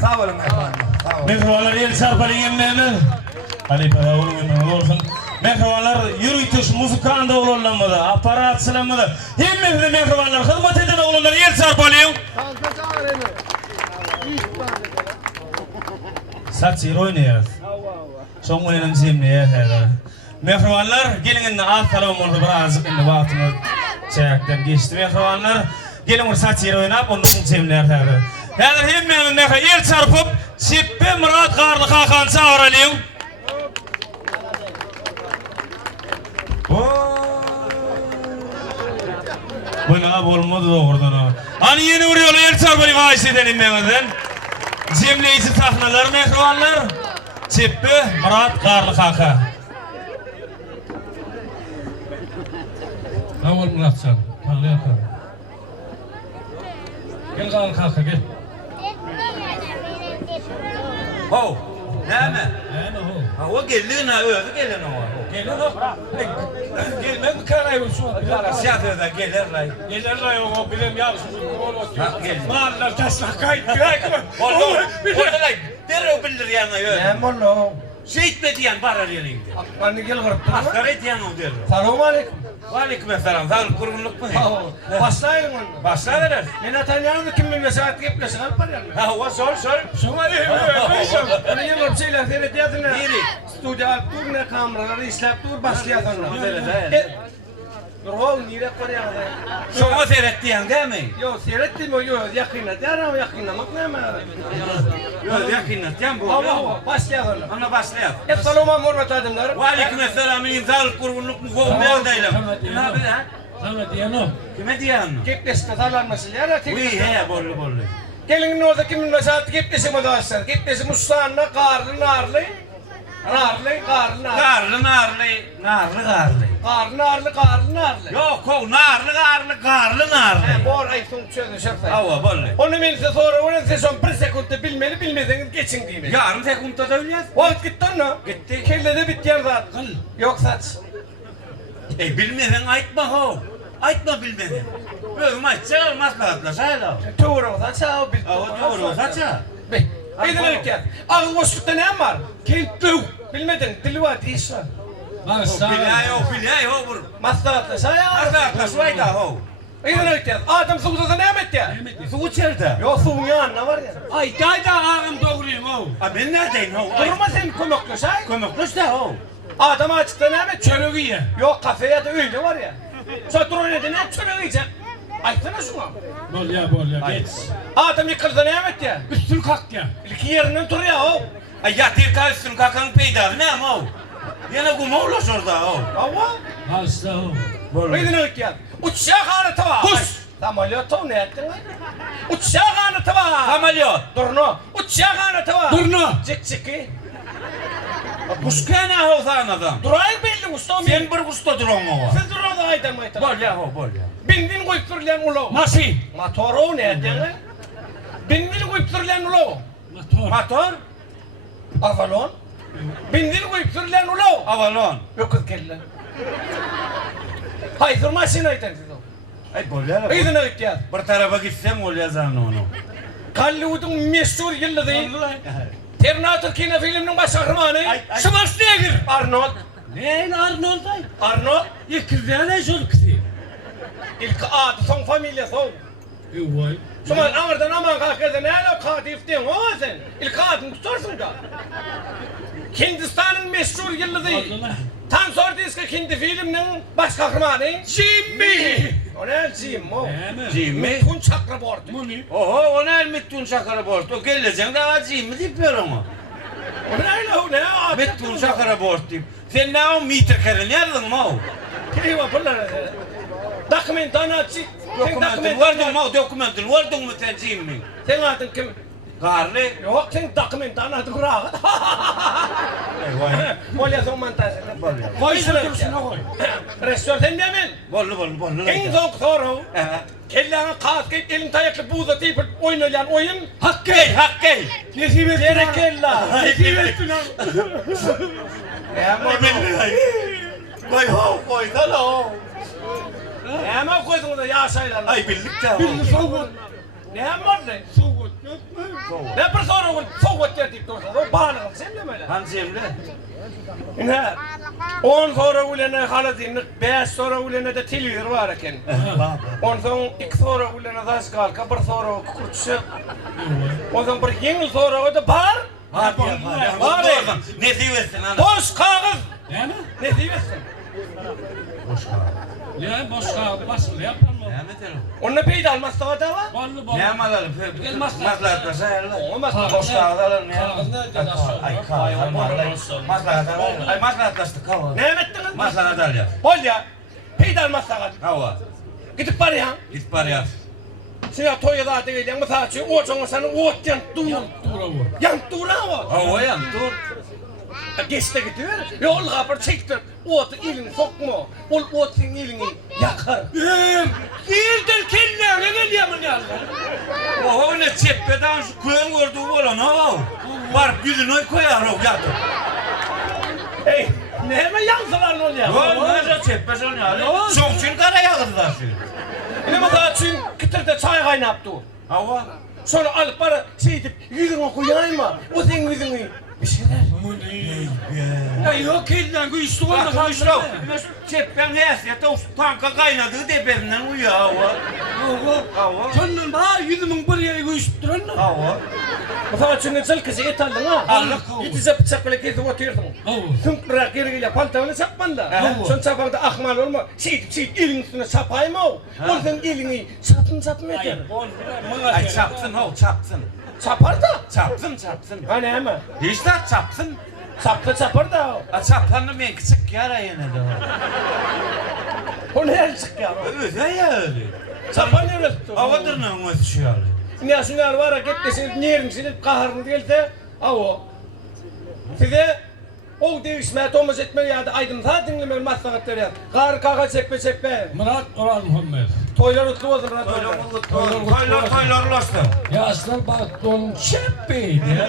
Sağ olun efendim. Sağ olun. Mehrovalar el çarpalayın memi. Halife oğlum olsun. Mehrovalar yürütüş muzikanda oğlanmadı, aparatçılanmadı. Hem mehrovalar hizmet eden oğlanlar el çarpalayın. Saçır oynayız. Son oyunun zimniye herhalde. Mehrovalar gelin afalım oldu birazcık indi vaktimiz çayaktan geçti. Mehrovalar gelin saçır oynap onun zimniye herhalde. Yani hem mehrovalar el çarpıp Sippe Murat Karlı Hakan çağıralım. Bu ne olmadı doğrudan o. Hani yeni vuruyorlar el çarpılayım ağaç edelim memeden. Cemleyici sahneler mehrovalar. Sippe Murat Karlı Hakan. Ne var Murat sen? Tanrı yapalım. Gel Karlı Hakan gel. Ho, ne mi? Ne o? Ha, o gelin ha, öyle gelin o. Gelin o. Gelmez mi karayım şu an? Siyatrada gelirler. Gelirler o bilim yarısı. Ha, gelin. Mağarlar taşla kayıt. Orada derre bilir yanına öyle. Ne bollo? Şehit mi diyen var arayın. Akbanı gel garip. Asgari diyen o derre. Selamun aleyküm. Aleykümselam. Sağ ol, kurbanlık mı? Başlayın onu. Başla verir. Ne Netanyahu kim bilmez saat geplesin al parayı. Ha, o sor. Şuna değil Onu yıllar şeyler seyrediyordun ya. Neydi? Stüdyo alıp dur ne kameraları işlep dur başlayalım. Dur o nire koyalım. Şuna seyrettiyen değil mi? Yo seyrettim o yo yakına. Derhal yakına bak ne mi? Yok yakınlıktan bu. Allah başlayalım. Ona başlayalım. Hep saloma mormat adımlar. Aleykümselam. İmzalık kurbanlık mı? Kovum neredeyim? Ne yapayım ha? Sana diyen o. Kime diyen? Geplesin atarlanmasın ya. Uy he bollu. Gelin orada kimin mesela geplesin o da aşağı. Geplesin ustanla karlı narlı. Karlı narlı. Yok o narlı. Bor ay son söyle şartay. Hava bollu. Onu ben size sonra onu size son bir sekunda bilmeli bilmezseniz geçin diyeyim. Yarın sekunda da öyleyez. Vakit gitti mi? Gitti. Kelle de bitti zaten. Yok saç. Bilmeden aytma ho. Aytma bilmeden. Böyle maçça maslahatla sayla. Doğru saç ha bil. Doğru saça. Bir de ki ağız boşlukta ne var? Kilitli. Bilmedin dili var diş var. Bilay ho vur. Maslahatla say ya. Maslahatla sayda ho. Bir de ki adam suuza ne emet ya? Su içeride. Yok suun ya ne var ya? Ay dayda ağam doğruyum o. Ben neredeyim ho? Durma sen komoklu say. Komokluş da ho. Adam açıkta ne emet? Çörüğü ye. Yok kafeye de öyle var ya. Sonra öyle ne çöre yiyecek? Aytsana şuna. Bol ya geç. Adam yıkıldı ne emet ya? Üstün kalk ya. İlki yerinden dur ya o. Ay yatir kalsın kakanın peydağı ne ama ho? Yine kumavlaş orada ho. Ama Hasta o. ne ki ya? Uçağı kanıtı var. Kuş. Samolyot o ne ettin lan? Uçağı kanıtı var. Kamalyon. Durno. Uçağı kanıtı var. Durno. Cik. Kuşkana ho sana adam. Durayın belli usta mı? Sen bir kusta duran mı var? Sen dur orada aydan maytan. Bol ya ho bol ya. Bindin koyup durulan ulo. Nasıl? Motoru ne ettin lan? Bindin koyup durulan ulo. Motor. Motor. Avalon. Bindin koyup durulan ulo. Avalon. Yok kız kelle. Hayır maşina aytan siz o. Ay bol ya. İyi de ya. Bir tarafa gitsem ol yazan onu. Hollywood'un meşhur yıldızı. Terminator kino filminin baş kahramanı. Schwarzenegger. Arnold. Ne Arnold ay? Arnold. Yıkıldığına çocuk kızı. İlk adı son familya son. Vay. Sonra amardan aman kalkırdı ne ala katif diyorsun o sen. İlk adını tutursun da. Hindistan'ın meşhur yıldızı. Tam sonra diski Hindi filminin baş kahramanı. Jimmy. O ne Jim o? Jimmy. Tun Chakraborty. Oho o ne elmittun şakara borç. O geleceksin daha Jimmy deyip ver ama. O ne öyle o ne o? Mittun şakara borç deyip. Sen ne o mitre kere nereden mi o? Kıyma pırlar. Dokumentan açı. Dokumentin vardın mı o dokumentin vardın mı sen Jimmy? Sen adın kim? Karlı. Yok sen dokumentan adı kurağı. Bolya son mantajı. Koy şuna koy. Restoran sen demin. Bollu. En son soru. Kellene kaskayıp elin tayaklı buğza teyip oynayan oyun. Hakkey. Nesip ettin Yere kella. Nesip ettin ha. Koy sana o. Hemen koydun da yaşayla. Ay birlikte o. Bir soğuk. Ne yapmadın? Soğuk yok mu? Ne bir sonra o soğuk dedik dursa. O bağlı sen de böyle. Hangi emre? Ne? 10 sonra ulene haladinlik, 5 sonra ulene de televizyon var eken. On sonra 2 sonra ulene das kalka, bir sonra kurtuşu. O zaman bir yengil sonra o da bar. Hadi ya, Hadi. ne diyorsun ana? Boş kağıt. Yani? Ne diyorsun? Ya boşka basılı yapar mı? Ne metelim? Onunla peyda almazsa da var. Ballı ballı. Ne alalım? Maslahatla sayarlar. Olmaz. Boş kağıdalar ne? Kağıt nerede nasıl? Ay kağıt. Maslahatla. Ay maslahatlaştık hava. Ne emettiniz? Maslahat al ya. Ol ya. Peyda almazsa Hava. gidip var ya. Git bari yap. Sen toya da değil ya. Mesela şu o çoğun sana ot yan dur. Dura vur. Yan dur ama. Hava yan dur. Geçte gidiyor. Yol kapır çektir. Otu elini sokma. Ol otun elini yakar. Değildir kendine ne geliyor ya? Oho ne çepeden şu kuyun gördüğü olan o. Var yüzünü koyar o yatır. Hey, ne hemen yansılar oluyor? Oğlum ne çepes o ne? Çok için kara yağırlar şu. Ne mesela için kıtırda çay kaynattı. Hava. Sonra alıp bana şey deyip yüzüne koyayım mı? O senin yüzüne bir şeyler. Ya yok kendine güçlü Bak olma. işte o. Çepen hesiyete o tanka kaynadığı tepesinden uyuyor hava. Hava. Senden daha yüzümün bir yere güçlü duran mı? Hava. Mesela için çıl kızı et aldın ha. Allah Gidince bıçakla kesip oturdun. Hava. Tüm bırak geri geliyor paltağını sapman da. Aha. Son sapanda ahmal olma. Şey elin üstüne sapayım o. Oradan elini sapın yeter. Ay çapsın o çapsın. Sapar da. Çapsın. Hani hemen. Hiç de çapsın. Sapar da o. A çaplandı ben küçük yara yine de. O ne yer çık ya? Öyle ya öyle. Sapar ne öyle? Havadır ne ötüşüyor. Ne şunlar var ha gitmesiniz yerim silip kaharını değil de o. Size o değişmeye tomuz etme ya da aydın ta dinlemeyin maslahatları ya. Kar kaka çeppe. Murat Orhan Muhammed. Toylar utlu olsun Murat Öyle Hoca. oldu. Toylar ulaştı. Ya aslan bak don çepeydi ya.